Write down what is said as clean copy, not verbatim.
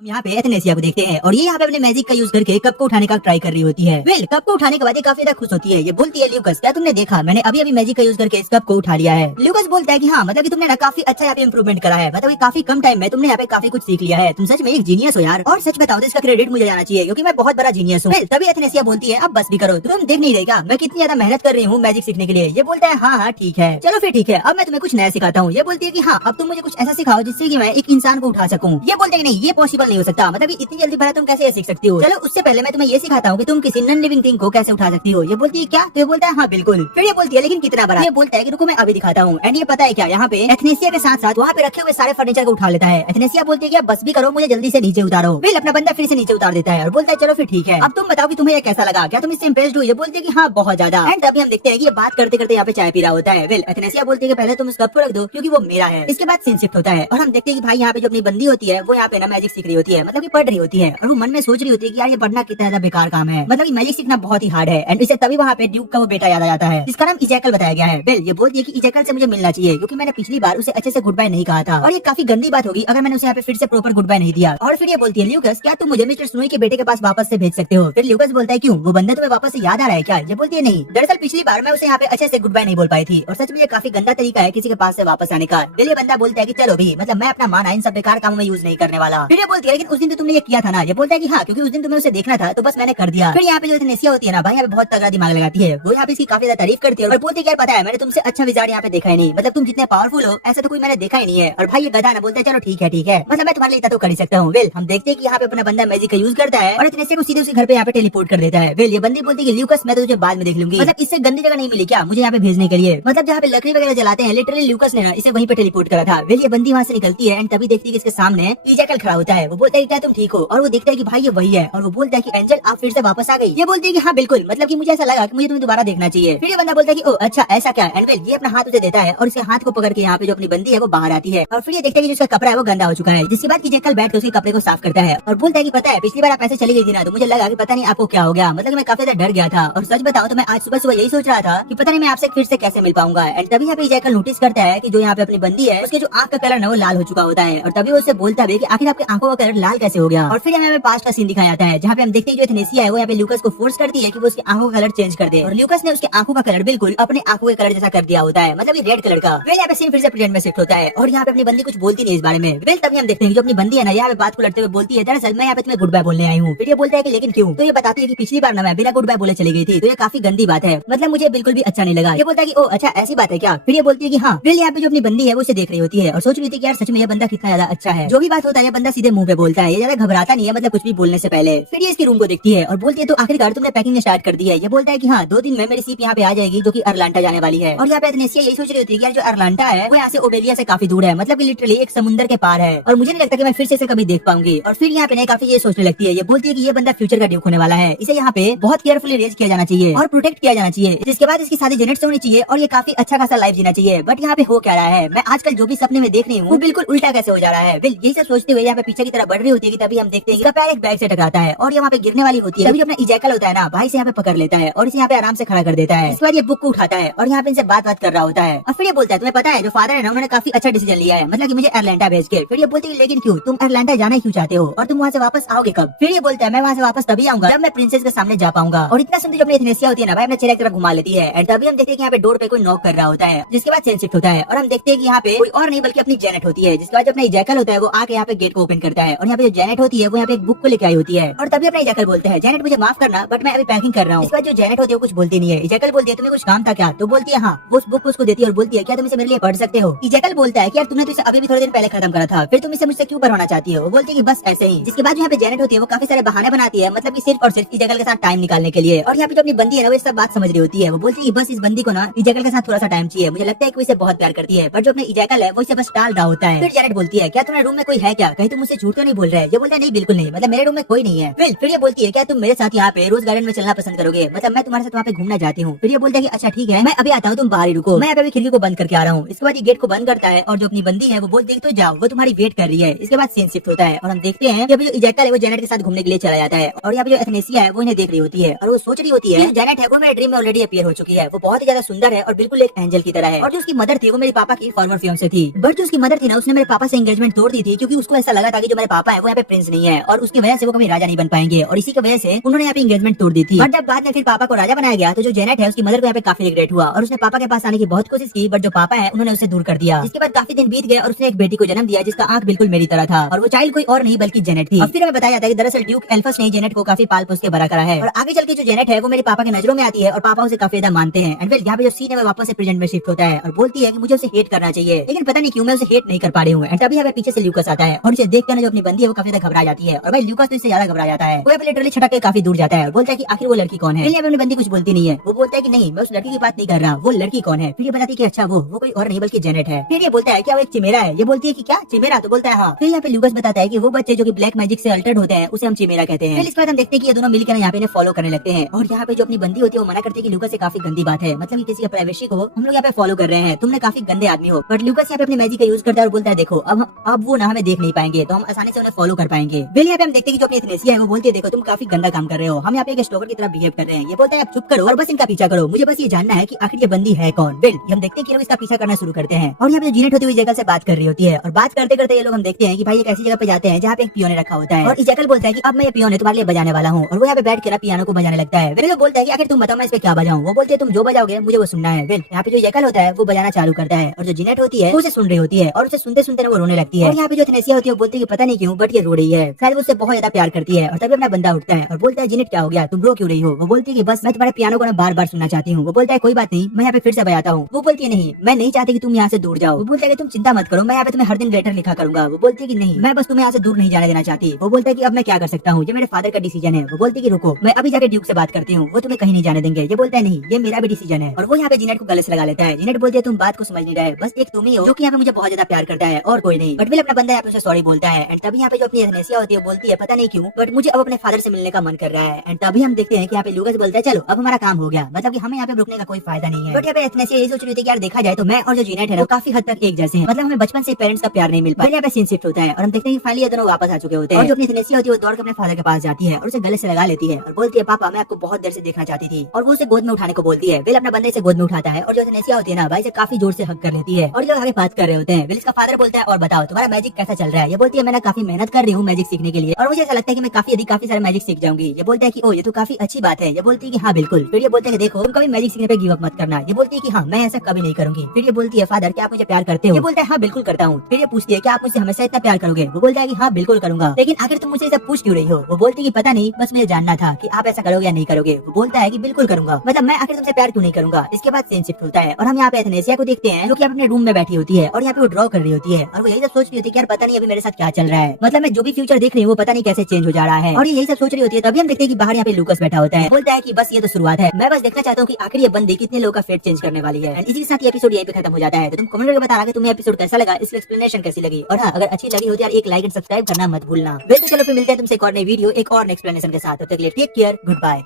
हम यहाँ पे एथनेसिया को देखते हैं और ये यहाँ पे अपने मैजिक का यूज करके कप को उठाने का ट्राई कर रही होती है। वेल कप को उठाने के बाद ये काफी ज्यादा खुश होती है। ये बोलती है ल्यूकस, क्या तुमने देखा, मैंने अभी अभी मैजिक का यूज करके इस कप को उठा लिया है। ल्यूकस बोलता है कि हाँ, मतलब कि तुमने ना काफी अच्छा यहाँ पे इंप्रूवमेंट करा है, मतलब काफी कम टाइम में तुमने यहाँ पे काफी कुछ सीख लिया है। तुम सच में एक जीनियस हो यार, और सच बताओ तो इसका क्रेडिट मुझे जाना चाहिए क्योंकि मैं बहुत बड़ा जीनियस हूँ। तभी एथनेसिया बोलती है अब बस भी करो, तुम देख नहीं रहे क्या मैं कितनी ज्यादा मेहनत कर रही हूँ मैजिक सीखने के लिए। ये बोलता है हाँ हाँ ठीक है, चलो फिर ठीक है, अब मैं तुम्हें कुछ नया सिखाता हूँ। ये बोलती है कि हाँ, अब तुम मुझे कुछ ऐसा सिखाओ जिससे कि मैं एक इंसान को उठा सकूं। ये बोलते हैं कि नहीं, ये पॉसिबल नहीं हो सकता, मतलब इतनी जल्दी भला तुम कैसे ये सीख सकती हो। चलो उससे पहले मैं तुम्हें ये सिखाता हूँ कि तुम किसी नॉन लिविंग थिंग को कैसे उठा सकती हो। ये बोलती है क्या, तो ये बोलता है हाँ बिल्कुल। फिर ये बोलती है लेकिन कितना बड़ा। ये बोलता है कि रुको मैं अभी दिखाता हूँ। एंड ये पता है क्या, यहाँ पे एथनेसिया के साथ साथ वहाँ पे रखे हुए सारे फर्नीचर को उठा लेता है। एथनेसिया बोलती है कि अब बस भी करो, मुझे जल्दी से नीचे उतारो। फिर अपना बंदा फिर से नीचे उतार देता है और बोलता है चलो फिर ठीक है, अब तुम बताओ कि तुम्हें ये कैसा लगा, क्या तुम इससे इम्प्रेस्ड हो। ये बोलते हैं कि हाँ बहुत ज्यादा। एंड तभी हम देखते हैं कि ये बात करते करते यहाँ पे चाय पी रहा होता है। वेल एथनेसिया बोलती है कि पहले तुम उस कप को रख दो क्योंकि वो मेरा है। इसके बाद सीन शिफ्ट होता है और हम देखते हैं कि भाई यहाँ पे जो अपनी बंदी होती है वो यहाँ पे ना मैजिक सीख रही होती है, मतलब कि पढ़ रही होती है और वो मन में सोच रही होती है कि यार ये पढ़ना कितना ज्यादा बेकार काम है, मतलब कि मैजिक सीखना बहुत ही हार्ड है। एंड इसे तभी वहाँ पे ड्यूक का वो बेटा याद आ जाता है जिसका नाम इजैकल बताया गया है। वेल ये बोलती है कि इजैकल से मुझे मिलना चाहिए क्योंकि मैंने पिछली बार उसे अच्छे से गुड बाय नहीं कहा था और ये काफी गंदी बात होगी अगर मैंने उसे यहाँ पे फिर से प्रॉपर गुड बाय नहीं दिया। और फिर ये बोलती है ल्यूकस, क्या तुम मुझे मिस्टर स्नोई के बेटे के पास वापस से भेज सकते हो। फिर ल्यूकस बोलता है क्यों, वो बंदा तुम्हें वापस से याद आ रहा है क्या। ये बोलती है नहीं, दरअसल पिछली बार मैं उसे यहाँ पे अच्छे से गुड बाय नहीं बोल पाई थी और सच में ये काफी गंदा तरीका है किसी के पास से वापस आने का। फिर ये बंदा बोलता है कि चलो भी, मतलब मैं अपना माना इन सब बेकार कामों में यूज नहीं करने वाला। फिर ये बोलती है लेकिन उस दिन तो तुमने ये किया था ना। ये बोलता है कि हाँ, क्योंकि उस दिन तुम्हें उसे देखना था तो बस मैंने कर दिया। फिर यहाँ पे जो एथनेसिया होती है ना भाई, यहाँ पे बहुत तगड़ा दिमाग लगाती है। वो यहाँ पे इसकी काफी ज्यादा तारीफ करती है और बोलती है क्या पता है, मैंने तुमसे अच्छा विजार्ड यहाँ पे देखा ही नहीं, मतलब तुम जितने पावरफुल हो ऐसा तो कोई मैंने देखा ही नहीं है। और भाई ये गधा ना बोलता है चलो ठीक है, मतलब मैं तुम्हारे लिए इतना तो कर ही सकता हूँ। वेल हम देखते हैं कि यहाँ पे अपना बंदा मैजिक का यूज करता है और एथनेसिया को सीधे उसके घर पे यहाँ पे टेलीपोर्ट कर देता है। वेल ये बंदी बोलती है कि ल्यूकस, मैं तो तुझे बाद में देख लूंगी, मतलब इससे गंदी जगह नहीं मिली क्या मुझे यहाँ पे भेजने के लिए, मतलब जहाँ पे लकड़ी वगैरह जलाते हैं, लिटरली ल्यूकस ने ना इसे वहीं पे टेलीपोर्ट करा था। वेल ये बंदी वहाँ से निकलती है एंड तभी देखती है कि इसके सामने इजैकल खड़ा होता है। वो बोलता है क्या तुम ठीक हो, और वो देखता है कि भाई ये वही है और वो बोलता है कि एंजल आप फिर से वापस आ गई। ये बोलती है कि हाँ बिल्कुल, मतलब कि मुझे ऐसा लगा कि मुझे तुम्हें दोबारा देखना चाहिए। फिर ये बंदा बोलता है कि ओ अच्छा ऐसा क्या। एंड वेल ये अपना हाथ उसे देता है और इसके हाथ को पकड़ के यहाँ पे जो अपनी बंदी है वो बाहर आती है और फिर ये देखता है कि जो इसका कपड़ा है वो गंदा हो चुका है। जिसके बाद इजैकल बैठ के उसके कपड़े को साफ करता है और बोलता है कि पता है पिछली बार आप ऐसे चली गई थी ना तो मुझे लगा कि पता नहीं आपको क्या हो गया, मतलब मैं काफी ज्यादा डर गया था और सच बताओ तो मैं आज सुबह सुबह यही सोच रहा था कि पता नहीं मैं आपसे फिर से कैसे मिल पाऊंगा। एंड तभी यहाँ पे इजैकल नोटिस करता है कि जो यहाँ पे अपनी बंदी है उसके जो आंख का कलर है वो लाल हो चुका होता है और तभी वो उससे बोलता है कि आखिर आपकी आंखों का कलर लाल कैसे हो गया। और फिर हमें पास्ट का सीन दिखाया जाता है जहाँ पे हम देखते हैं जो एथनेसिया है वो यहाँ पे ल्यूकस को फोर्स करती है कि वो उसकी आंखों का कलर चेंज कर दे और ल्यूकस ने उसकी आंखों का कलर बिल्कुल अपने आंखों के कलर जैसा कर दिया होता है, मतलब रेड कलर का। वेल यहाँ पे सीन फिर से प्रेजेंट में शिफ्ट होता है और यहाँ पे अपनी बंदी कुछ बोलती नहीं इस बारे में। वेल तभी हम देखते हैं जो अपनी बंदी है ना यहाँ पे बात को लड़ते हुए बोलती है दरअसल मैं यहाँ पे तुम्हें गुड बाय बोलने आई हूँ। फिर ये बोलता है कि लेकिन क्यों, तो ये बताती है कि पिछली बार ना मैं बिना गुड बाय बोले चली गई थी तो ये काफी गंदी बात है, मतलब मुझे बिल्कुल भी अच्छा नहीं लगा। ये बोलता है कि ओ अच्छा ऐसी बात है क्या। फिर ये बोलती है कि हाँ। फिर यहाँ पे जो अपनी बंदी है वो उसे देख रही होती है और सोच रही थी कि यार सच में ये बंदा कितना ज्यादा अच्छा है, जो भी बात होता है ये बंदा सीधे मुंह पे बोलता है, ये ज्यादा घबराता नहीं है, मतलब कुछ भी बोलने से पहले। फिर ये इसकी रूम को देखती है और बोलती है तो आखिरकार तुमने पैकिंग स्टार्ट कर दी है। ये बोलता है कि हाँ 2 दिन में मेरी शिप यहाँ पे आ जाएगी जो कि अटलांटा जाने वाली है। और यहाँ पे एथनेसिया यही सोच रही होती है कि यार जो अटलांटा है वो यहाँ से ओबेलिया से काफी दूर है, मतलब कि लिटरली एक समुंदर के पार है और मुझे नहीं लगता कि मैं फिर से इसे कभी देख पाऊंगी। और फिर यहाँ पे काफी ये सोचने लगती है, ये बोलती है कि ये बंदा फ्यूचर का ड्यूक होने वाला है, इसे यहाँ पे बहुत केयरफुली रेज किया जाना चाहिए और प्रोटेक्ट किया जाना चाहिए, जिसके बाद इसकी शादी जेनेट से होनी चाहिए और ये काफी अच्छा खासा लाइफ जीना चाहिए। बट यहाँ पे हो क्या रहा है, मैं आजकल जो भी सपने में देख रही हूँ वो बिल्कुल उल्टा कैसे हो जा रहा है। वेल यही सब सोचते हुए यहाँ पे पीछे की तरफ बढ़ रही होती है कि तभी हम देखते हैं इसका पैर एक बैग से टकराता है और यहाँ पे गिरने वाली होती है। तभी अपना इजैकल होता है ना भाई से यहाँ पे पकड़ लेता है और इसे यहाँ पे आराम से खड़ा कर देता है। इसके बाद ये बुक को उठाता है और यहाँ पे इनसे बात कर रहा होता है और फिर ये बोलता है तुम्हें पता है जो फादर है ना उन्होंने काफी अच्छा डिसीजन लिया है, मतलब कि मुझे अटलांटा भेज के। फिर ये बोलती है लेकिन क्यों, तुम अटलांटा जाना क्यों चाहते हो और तुम वहाँ से वापस आओगे कब। फिर ये बोलता है मैं वहाँ से वापस तभी आऊंगा जब मैं प्रिंसेस के सामने जा पाऊंगा। और इतना सुनते जो अपनी एथनेसिया होती है ना भाई अपने चेहरे की तरफ घुमा लेती है। एंड तभी हम देखते हैं कि यहाँ पे डोर पे कोई नॉक कर रहा होता है, जिसके बाद सीन शिफ्ट होता है और हम देखते हैं कि यहाँ पे कोई और नहीं बल्कि अपनी जेनेट होती है। जिसके बाद जो अपना इजैकल होता है वो आके यहाँ पे गेट को ओपन करता है और यहाँ पे जो जेनेट होती है वो यहाँ पे एक बुक को लेके आई होती है और तभी अपना इजैकल बोलता है जेनेट मुझे माफ करना बट मैं अभी पैकिंग कर रहा हूँ। इसके बाद जो जेनेट होती है वो कुछ बोलती नहीं है। इजैकल बोलती है तुम्हें कुछ काम था क्या, तो बोलती है हाँ। वो उस बुक को उसको देती है और बोलती है क्या तुम इसे मेरे लिए पढ़ सकते हो। इजैकल बोलता है कि यार तुमने तो इसे अभी भी थोड़े दिन पहले खत्म करा था, फिर तुम इसे मुझसे क्यों पढ़वाना चाहती हो। वो बोलती है कि बस ऐसे ही। जिसके बाद यहाँ पे जेनेट होती है वो काफी सारे बहाने बनाती है, मतलब कि सिर्फ और सिर्फ इजैकल के साथ टाइम निकालने के लिए। और यहाँ पे जो अपनी बंदी है ना वो सब बात समझ रही होती है। वो बोलती है बस इस बंदी को ना इजैकल के साथ थोड़ा सा टाइम चाहिए, मुझे लगता है कि इसे बहुत प्यार करती है। बट जो अपने इजैकल है वो इसे बस टाल रहा होता है। फिर जेनेट बोलती है क्या तुम्हारे रूम में कोई है क्या, कहीं तुम मुझसे झूठ तो नहीं बोल रहे। ये बोलता है नहीं बिल्कुल नहीं, मतलब मेरे रूम में कोई नहीं है। फिर ये बोलती है क्या तुम मेरे साथ यहाँ पे रोज गार्डन में चलना पसंद करोगे, मतलब मैं तुम्हारे साथ वहाँ पे घूमना चाहती हूँ। फिर ये बोलता है कि अच्छा ठीक है मैं अभी आता हूँ, तुम बाहर ही रुको, मैं अभी खिड़की को बंद करके आ रहा हूँ। इसके बाद ये गेट को बंद करता है और जो अपनी बंदी है वो बोलती है तो जाओ वो तुम्हारी वेट कर रही है। इसके बाद सीन शिफ्ट होता है और हम देखते हैं कि अभी जो इजैकल है वो जेनेट के साथ घूमने के लिए चला जाता है और यहाँ पे जो एथनेसिया है वो इन्हें देख रही होती है और वो सोच रही होती है जेनेट है वो मेरे ड्रीम में ऑलरेडी अपीयर हो चुकी है, वो बहुत ही ज्यादा सुंदर है और बिल्कुल एक एंजल की तरह है। और जो उसकी मदर थी वो मेरे पापा की फॉर्मर फियांसे थी, बट जो उसकी मदर थी ना उसने मेरे पापा से एंगेजमेंट तोड़ दी थी क्योंकि उसको ऐसा लगा था कि जो मेरे पापा है वो यहाँ पे प्रिंस नहीं है और उसकी वजह से वो कभी राजा नहीं बन पाएंगे और इसी की वजह से उन्होंने यहाँ पे एंगेजमेंट तोड़ दी थी। बट जब बाद में फिर पापा को राजा बनाया गया तो जो जेनेट है उसकी मदर को यहाँ पे काफी रिग्रेट हुआ और उसने पापा के पास आने की बहुत कोशिश की, बट जो पापा है उन्होंने उसे दूर कर दिया। इसके बाद काफी दिन बीत गए और उसने एक बेटी को जन्म दिया जिसका आंख बिल्कुल मेरी तरह था और वो चाइल्ड कोई और नहीं बल्कि जेनेट थी। और फिर हमें बताया जाता है कि दरअसल ड्यूक एल्फस ने जेनेट को काफी पाल पोस के बड़ा करा है और आगे चल के जो जेनेट है वो मेरे पापा के नजरों में आती है और पापा उसे काफी ज्यादा मानते हैं। एंड वेल यहाँ पे जो सीन है वो वापस से प्रेजेंट में शिफ्ट होता है और बोलती है कि मुझे उसे हेट करना चाहिए, लेकिन पता नहीं क्यों मैं उसे हेट नहीं कर पा रही हूँ। एंड तभी यहाँ पे पीछे से ल्यूकस आता है और उसे देखकर ना जो अपनी बंदी है वो काफी ज्यादा घबरा जाती है और भाई ल्यूकस तो इससे ज्यादा घबरा जाता है। वो लिटरली छटक के काफी दूर जाता है और बोलता है कि आखिर वो लड़की कौन है। अपनी बंदी कुछ बोलती नहीं है, वो बोलता है कि नहीं मैं उस लड़की की बात नहीं कर रहा, वो लड़की कौन है। फिर ये बताती है कि अच्छा वो कोई और नहीं बल्कि जेनेट है। फिर ये बोलता है क्या वो एक चिमेरा है। ये बोलती है कि क्या चिमेरा, तो बोलता है हाँ। फिर यहाँ पे ल्यूकस बताता है कि वो बच्चे जो कि ब्लैक मैजिक से अल्टर्ड होते हैं उसे हम चिमेरा कहते हैं। फिर इसके बाद हम देखते हैं कि ये दोनों मिलकर यहाँ पे फॉलो करने लगते हैं और यहाँ पे जो अपनी बंदी होती है वो मना करती है कि ल्यूकस से काफी गंदी बात है, मतलब किसी का प्राइवेसी को हम लोग यहाँ पे फॉलो कर रहे हैं, तुमने काफी गंदे आदमी हो। बट ल्यूकस यहाँ पे अपनी मैजिक का यूज करता है और बोलता है देखो अब वो ना हमें देख नहीं पाएंगे तो हम आसानी से उन्हें फॉलो कर पाएंगे। फिर यहाँ पे हम देखते हैं कि जो अपनी एथनेसिया है वो बोलती है देखो तुम काफी गंदा काम कर रहे हो, हम यहाँ पे एक स्टोकर की तरह बिहेव कर रहे हैं। ये बोलता है आप चुप करो और बस इनका पीछा करो, मुझे बस ये जानना है कि आखिर ये बंदी है कौन। वेल हम देखते हैं कि लोग इसका पीछा करना शुरू करते हैं और यहाँ पे जीनेट होती हुई जैकल से बात कर रही होती है और बात करते करते ये लोग हम देखते हैं कि भाई एक ऐसी जगह पे जाते हैं जहाँ पे एक पियोने रखा होता है और जैकल बोलता है कि अब मैं ये पियोने तुम्हारे लिए बजाने वाला हूँ और वो यहाँ पे बैठ कर पियानो को बजाने लगता है। फिर बोलता है कि आखिर तुम बताओ मैं इस पे क्या बजाऊं। वो बोलते है तुम जो बजाओगे मुझे वो सुनना है। वेल यहाँ पे जो जैकल होता है वो बजाना चालू करता है और जो जीनेट होती है वो उसे सुन रही होती है और उसे सुनते सुनते वो रोने लगती है। और यहाँ पे जो एथनेसिया होती है वो बोलती है पता नहीं क्यों बट ये रो रही है, शायद वो उससे बहुत ज्यादा प्यार करती है। और तभी अपना बंदा उठता है और बोलता है जीनेट क्या हो गया, तुम रो क्यों रही हो। वो बोलती है कि बस मैं तुम्हारे पियानो को ना बार बार सुनना चाहती हूँ। वो बोलता है कोई बात नहीं मैं यहाँ पे फिर से बजाता हूँ। वो बोलती है नहीं मैं नहीं चाहती कि तुम यहाँ से दूर जाओ। वो बोलता है कि तुम चिंता मत करो मैं यहाँ पे तुम्हें हर दिन लेटर लिखा करूंगा। वो बोलती है कि नहीं मैं बस तुम्हें यहाँ से दूर नहीं जाने देना चाहती। वो बोलता है कि अब मैं क्या कर सकता हूँ, ये मेरे फादर का डिसीजन है। वो बोलती है कि रुको मैं अभी जाके ड्यूक से बात करती हूँ, वो तुम्हें कहीं नहीं जाने देंगे। ये बोलता है नहीं ये मेरा भी डिसीजन है और वो यहाँ पे जीनेट को गले से लगा लेता है। जीनेट बोलती है तुम बात को समझ नहीं रहे, बस एक तुम ही हो जो कि यहाँ पे मुझे बहुत ज्यादा प्यार करता है और कोई नहीं। बट विल अपना बंदा यहाँ पे उसे सॉरी बोलता है एंड तभी यहाँ पे जो अपनी एथनेसिया होती है बोलती है पता नहीं क्यों बट मुझे अब अपने फादर से मिलने का मन कर रहा है। एंड तभी हम देखते हैं कि यहाँ पे ल्यूकस बोलता है चलो अब हमारा काम हो गया, मतलब कि हमें यहाँ पे रुकने का कोई फायदा नहीं है। बट यहाँ पे एथनेसिया यही सोच रही थी कि यार देखा जाए तो मैं और जो जीनेट है वो काफी हद तक एक जैसे हैं, मतलब हमें बचपन से पेरेंट्स का प्यार नहीं मिल पाया। यहाँ पे सीन शिफ्ट होता है और हम देखते हैं कि फाइनली ये दोनों वापस आ चुके होते हैं और जो अपनी एथनेसिया होती है वो दौड़ के अपने फादर के पास जाती है और उसे गले से लगा लेती है और बोलती है पापा मैं आपको बहुत देर से देखना चाहती थी और वो उसे गोद में उठाने को बोलती है। विल अपना बंदे से गोद में उठाता है और जो एथनेसिया होती है ना भाई से काफी जोर से हक कर लेती है और ये लोग आगे बात कर रहे होते हैं। विल इसका फादर बोलता है और बताओ तुम्हारा मैजिक कैसा चल रहा है। ये बोलती है मैं काफी मेहनत कर रही हूँ मैजिक सीखने के लिए और मुझे ऐसा लगता है कि मैं काफी सारे मैजिक सीख जाऊंगी। ये बोलता है कि ओ ये तो काफी अच्छी बात है। ये बोलती है कि हाँ बिल्कुल। फिर ये बोलते हैं कि देखो तुम कभी मैजिक सीखने पे गिव अप मत करना। ये बोलती है कि हाँ मैं ऐसा कभी नहीं करूंगी। फिर ये बोलती है फादर क्या आप मुझे प्यार करते हो। ये बोलता है हाँ बिल्कुल करता हूँ। फिर ये पूछती है क्या आप मुझसे हमेशा इतना प्यार करोगे। वो बोलता है कि हाँ बिल्कुल करूंगा, लेकिन आखिर तुम मुझे सब पूछ क्यों रही हो। वो बोलती है कि पता नहीं बस मुझे जानना था कि आप ऐसा करोगे या नहीं करोगे। वो बोलता है कि बिल्कुल करूंगा, मतलब मैं आखिर तुमसे प्यार क्यों नहीं करूंगा। इसके बाद सीन शिफ्ट होता है और हम यहाँ पे एथनेसिया को देखते हैं जो कि अपने रूम में बैठी होती है और यहाँ पे वो ड्रॉ कर रही होती है और वो यही सब सोच रही होती है कि यार पता नहीं अभी मेरे साथ क्या चल रहा है, मतलब मैं जो भी फ्यूचर देख रही हूँ वो पता नहीं कैसे चेंज हो जा रहा है और ये यही सब सोच रही होती है। तभी हम देखते हैं कि बाहर यहाँ पे लूकस बैठा होता है, बोलता है कि बस ये तो शुरुआत है, मैं बस देखना चाहता हूँ कि आखिर ये बंदी कितने लोगों का फेट चेंज करने वाली है। इसी के साथ ये एपिसोड यहीं पे खत्म हो जाता है। तो तुम कमेंट करके बताना कि तुम्हें एपिसोड कैसा लगा, इसकी एक्सप्लेनेशन कैसी लगी और हाँ अगर अच्छी लगी हो तो यार एक लाइक एंड सब्सक्राइब करना मत भूलना। तो चलो फिर मिलते हैं तुमसे एक और नई वीडियो एक और एक्सप्लेनेशन के साथ। तब तक के लिए टेक केयर, गुड बाय।